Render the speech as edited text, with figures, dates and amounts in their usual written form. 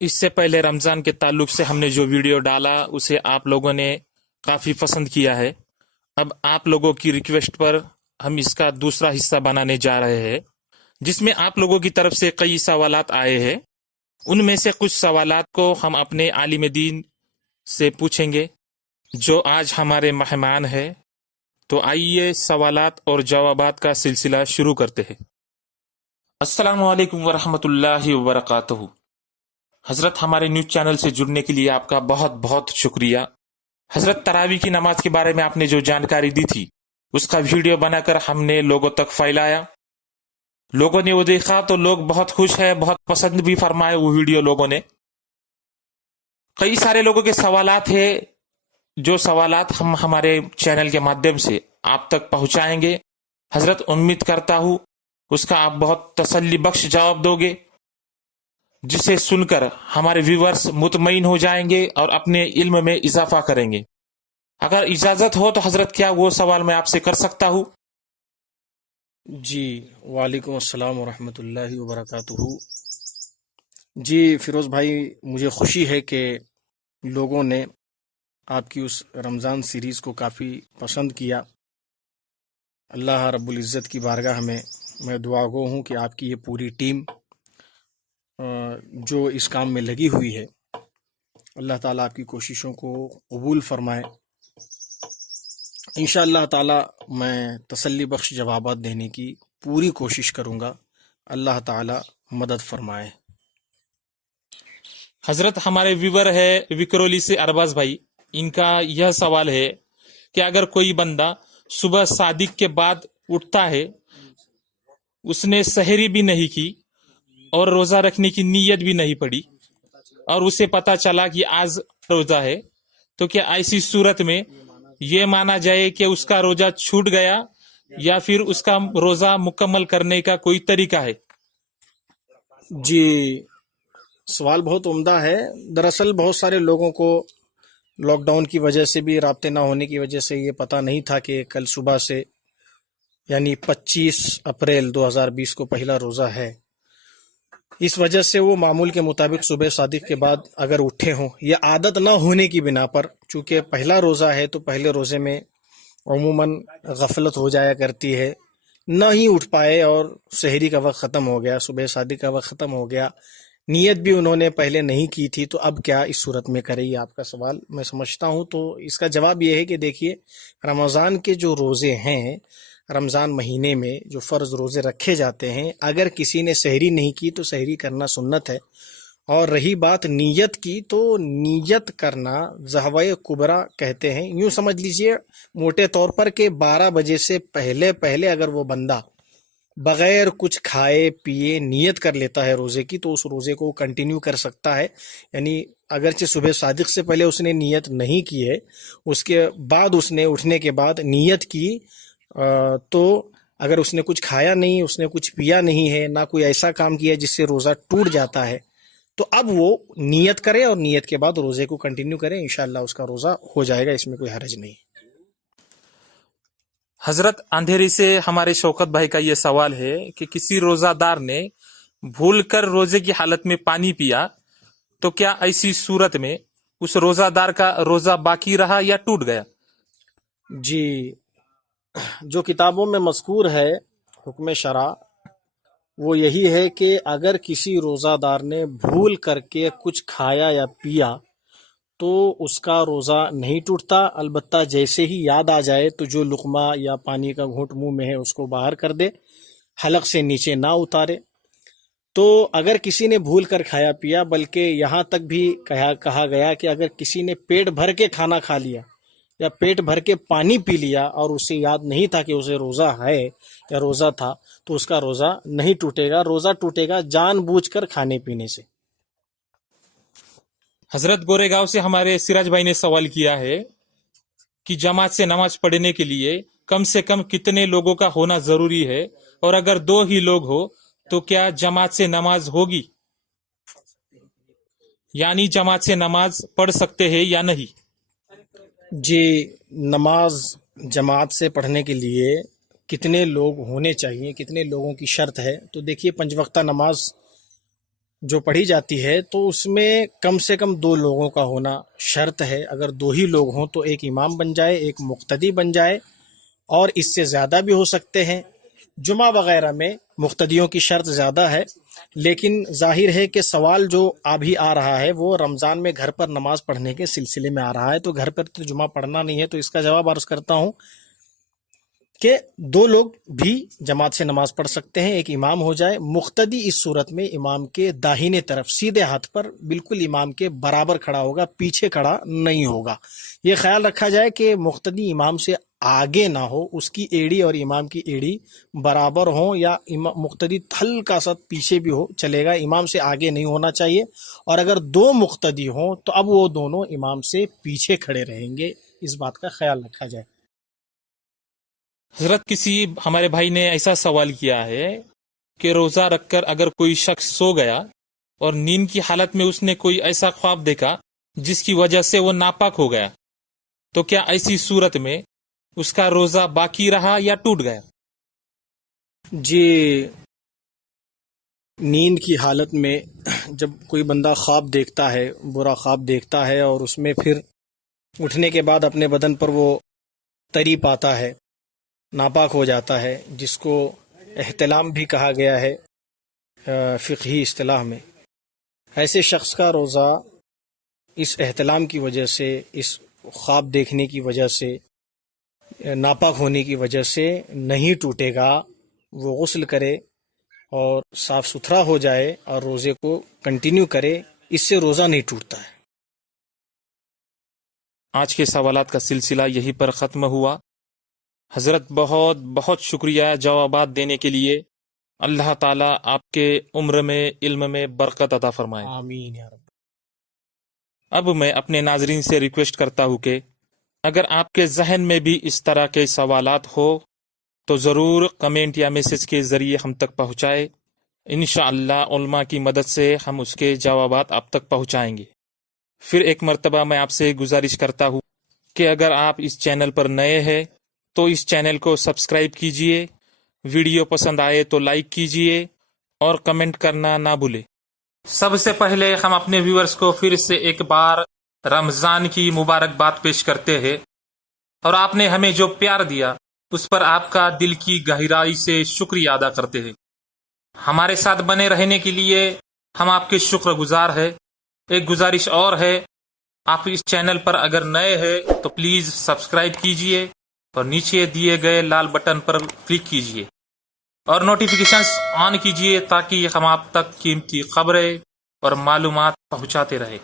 اس سے پہلے رمضان کے تعلق سے ہم نے جو ویڈیو ڈالا اسے آپ لوگوں نے کافی پسند کیا ہے. اب آپ لوگوں کی ریکویسٹ پر ہم اس کا دوسرا حصہ بنانے جا رہے ہیں، جس میں آپ لوگوں کی طرف سے کئی سوالات آئے ہیں. ان میں سے کچھ سوالات کو ہم اپنے عالم دین سے پوچھیں گے جو آج ہمارے مہمان ہیں. تو آئیے سوالات اور جوابات کا سلسلہ شروع کرتے ہیں. السلام علیکم ورحمۃ اللہ وبرکاتہ. حضرت، ہمارے نیوز چینل سے جڑنے کے لیے آپ کا بہت بہت شکریہ. حضرت، تراویح کی نماز کے بارے میں آپ نے جو جانکاری دی تھی اس کا ویڈیو بنا کر ہم نے لوگوں تک پھیلایا. لوگوں نے وہ دیکھا تو لوگ بہت خوش ہیں، بہت پسند بھی فرمائے وہ ویڈیو لوگوں نے. کئی سارے لوگوں کے سوالات ہیں جو سوالات ہم ہمارے چینل کے مادھیم سے آپ تک پہنچائیں گے. حضرت، امید کرتا ہوں اس کا آپ بہت تسلی بخش جواب دو گے، جسے سن کر ہمارے ویورز مطمئن ہو جائیں گے اور اپنے علم میں اضافہ کریں گے. اگر اجازت ہو تو حضرت کیا وہ سوال میں آپ سے کر سکتا ہوں؟ جی، وعلیکم السلام ورحمۃ اللہ وبرکاتہ. جی فیروز بھائی، مجھے خوشی ہے کہ لوگوں نے آپ کی اس رمضان سیریز کو کافی پسند کیا. اللہ رب العزت کی بارگاہ میں دعا گو ہوں کہ آپ کی یہ پوری ٹیم جو اس کام میں لگی ہوئی ہے، اللہ تعالیٰ آپ کی کوششوں کو قبول فرمائے. انشاء اللہ تعالیٰ میں تسلی بخش جوابات دینے کی پوری کوشش کروں گا. اللہ تعالیٰ مدد فرمائے. حضرت، ہمارے ویور ہے وکرولی سے ارباز بھائی. ان کا یہ سوال ہے کہ اگر کوئی بندہ صبح صادق کے بعد اٹھتا ہے، اس نے سحری بھی نہیں کی اور روزہ رکھنے کی نیت بھی نہیں پڑی، اور اسے پتا چلا کہ آج روزہ ہے، تو کیا ایسی صورت میں یہ مانا جائے کہ اس کا روزہ چھوٹ گیا یا پھر اس کا روزہ مکمل کرنے کا کوئی طریقہ ہے؟ جی، سوال بہت عمدہ ہے. دراصل بہت سارے لوگوں کو لاک ڈاؤن کی وجہ سے بھی، رابطے نہ ہونے کی وجہ سے یہ پتہ نہیں تھا کہ کل صبح سے یعنی 25 اپریل 2020 کو پہلا روزہ ہے. اس وجہ سے وہ معمول کے مطابق صبح صادق کے بعد اگر اٹھے ہوں، یا عادت نہ ہونے کی بنا پر، چونکہ پہلا روزہ ہے تو پہلے روزے میں عموماً غفلت ہو جایا کرتی ہے، نہ ہی اٹھ پائے اور سحری کا وقت ختم ہو گیا، صبح صادق کا وقت ختم ہو گیا، نیت بھی انہوں نے پہلے نہیں کی تھی، تو اب کیا اس صورت میں کرے؟ یہ آپ کا سوال میں سمجھتا ہوں. تو اس کا جواب یہ ہے کہ دیکھیے، رمضان کے جو روزے ہیں، رمضان مہینے میں جو فرض روزے رکھے جاتے ہیں، اگر کسی نے سحری نہیں کی تو سحری کرنا سنت ہے. اور رہی بات نیت کی، تو نیت کرنا ضحوہ کبریٰ کہتے ہیں. یوں سمجھ لیجئے موٹے طور پر کہ 12 بجے سے پہلے اگر وہ بندہ بغیر کچھ کھائے پیے نیت کر لیتا ہے روزے کی، تو اس روزے کو کنٹینیو کر سکتا ہے. یعنی اگرچہ صبح صادق سے پہلے اس نے نیت نہیں کی ہے، اس کے بعد اس نے اٹھنے کے بعد نیت کی، تو اگر اس نے کچھ کھایا نہیں، اس نے کچھ پیا نہیں ہے، نہ کوئی ایسا کام کیا جس سے روزہ ٹوٹ جاتا ہے، تو اب وہ نیت کرے اور نیت کے بعد روزے کو کنٹینیو کرے. انشاءاللہ اس کا روزہ ہو جائے گا، اس میں کوئی حرج نہیں. حضرت، اندھیری سے ہمارے شوکت بھائی کا یہ سوال ہے کہ کسی روزہ دار نے بھول کر روزے کی حالت میں پانی پیا، تو کیا ایسی صورت میں اس روزہ دار کا روزہ باقی رہا یا ٹوٹ گیا؟ جی، جو کتابوں میں مذکور ہے حکم شرع، وہ یہی ہے کہ اگر کسی روزہ دار نے بھول کر کے کچھ کھایا یا پیا تو اس کا روزہ نہیں ٹوٹتا. البتہ جیسے ہی یاد آ جائے تو جو لقمہ یا پانی کا گھونٹ منہ میں ہے اس کو باہر کر دے، حلق سے نیچے نہ اتارے. تو اگر کسی نے بھول کر کھایا پیا، بلکہ یہاں تک بھی کہا گیا کہ اگر کسی نے پیٹ بھر کے کھانا کھا لیا یا پیٹ بھر کے پانی پی لیا اور اسے یاد نہیں تھا کہ اسے روزہ ہے یا روزہ تھا، تو اس کا روزہ نہیں ٹوٹے گا. روزہ ٹوٹے گا جان بوجھ کر کھانے پینے سے. حضرت، گورے گاؤں سے ہمارے سراج بھائی نے سوال کیا ہے کہ جماعت سے نماز پڑھنے کے لیے کم سے کم کتنے لوگوں کا ہونا ضروری ہے، اور اگر 2 ہی لوگ ہو تو کیا جماعت سے نماز ہوگی، یعنی جماعت سے نماز پڑھ سکتے ہیں یا نہیں؟ جی، نماز جماعت سے پڑھنے کے لیے کتنے لوگ ہونے چاہیے، کتنے لوگوں کی شرط ہے؟ تو دیکھیے، 5 وقتہ نماز جو پڑھی جاتی ہے تو اس میں کم سے کم 2 لوگوں کا ہونا شرط ہے. اگر 2 ہی لوگ ہوں تو ایک امام بن جائے، ایک مقتدی بن جائے، اور اس سے زیادہ بھی ہو سکتے ہیں. جمعہ وغیرہ میں مقتدیوں کی شرط زیادہ ہے، لیکن ظاہر ہے کہ سوال جو ابھی آ رہا ہے وہ رمضان میں گھر پر نماز پڑھنے کے سلسلے میں آ رہا ہے. تو گھر پر تو جمعہ پڑھنا نہیں ہے، تو اس کا جواب عرض کرتا ہوں کہ 2 لوگ بھی جماعت سے نماز پڑھ سکتے ہیں، ایک امام ہو جائے. مقتدی اس صورت میں امام کے داہنے طرف سیدھے ہاتھ پر بالکل امام کے برابر کھڑا ہوگا، پیچھے کھڑا نہیں ہوگا. یہ خیال رکھا جائے کہ مقتدی امام سے آگے نہ ہو، اس کی ایڑی اور امام کی ایڑی برابر ہوں، یا مقتدی ہلکا سا پیچھے بھی ہو چلے گا، امام سے آگے نہیں ہونا چاہیے. اور اگر 2 مقتدی ہوں تو اب وہ دونوں امام سے پیچھے کھڑے رہیں گے. اس بات کا خیال رکھا جائے. حضرت کسی ہمارے بھائی نے ایسا سوال کیا ہے کہ روزہ رکھ کر اگر کوئی شخص سو گیا اور نیند کی حالت میں اس نے کوئی ایسا خواب دیکھا جس کی وجہ سے وہ ناپاک ہو گیا، تو کیا ایسی صورت میں اس کا روزہ باقی رہا یا ٹوٹ گیا؟ جی، نیند کی حالت میں جب کوئی بندہ خواب دیکھتا ہے، برا خواب دیکھتا ہے، اور اس میں پھر اٹھنے کے بعد اپنے بدن پر وہ تری پاتا ہے، ناپاک ہو جاتا ہے، جس کو احتلام بھی کہا گیا ہے فقہی اصطلاح میں. ایسے شخص کا روزہ اس احتلام کی وجہ سے، اس خواب دیکھنے کی وجہ سے، ناپاک ہونے کی وجہ سے نہیں ٹوٹے گا. وہ غسل کرے اور صاف ستھرا ہو جائے اور روزے کو کنٹینیو کرے، اس سے روزہ نہیں ٹوٹتا ہے. آج کے سوالات کا سلسلہ یہیں پر ختم ہوا. حضرت بہت بہت شکریہ جوابات دینے کے لیے. اللہ تعالیٰ آپ کے عمر میں، علم میں برکت عطا فرمائے. آمین یا رب. اب میں اپنے ناظرین سے ریکویسٹ کرتا ہوں کہ اگر آپ کے ذہن میں بھی اس طرح کے سوالات ہو تو ضرور کمنٹ یا میسج کے ذریعے ہم تک پہنچائے. انشاءاللہ علماء کی مدد سے ہم اس کے جوابات آپ تک پہنچائیں گے. پھر ایک مرتبہ میں آپ سے گزارش کرتا ہوں کہ اگر آپ اس چینل پر نئے ہیں تو اس چینل کو سبسکرائب کیجئے، ویڈیو پسند آئے تو لائک کیجئے اور کمنٹ کرنا نہ بھولیں. سب سے پہلے ہم اپنے ویورز کو پھر سے ایک بار رمضان کی مبارکباد پیش کرتے ہیں، اور آپ نے ہمیں جو پیار دیا اس پر آپ کا دل کی گہرائی سے شکریہ ادا کرتے ہیں. ہمارے ساتھ بنے رہنے کے لیے ہم آپ کے شکر گزار ہیں. ایک گزارش اور ہے، آپ اس چینل پر اگر نئے ہیں تو پلیز سبسکرائب کیجئے اور نیچے دیے گئے لال بٹن پر کلک کیجئے اور نوٹیفیکیشنز آن کیجئے تاکہ ہم آپ تک قیمتی خبریں اور معلومات پہنچاتے رہیں.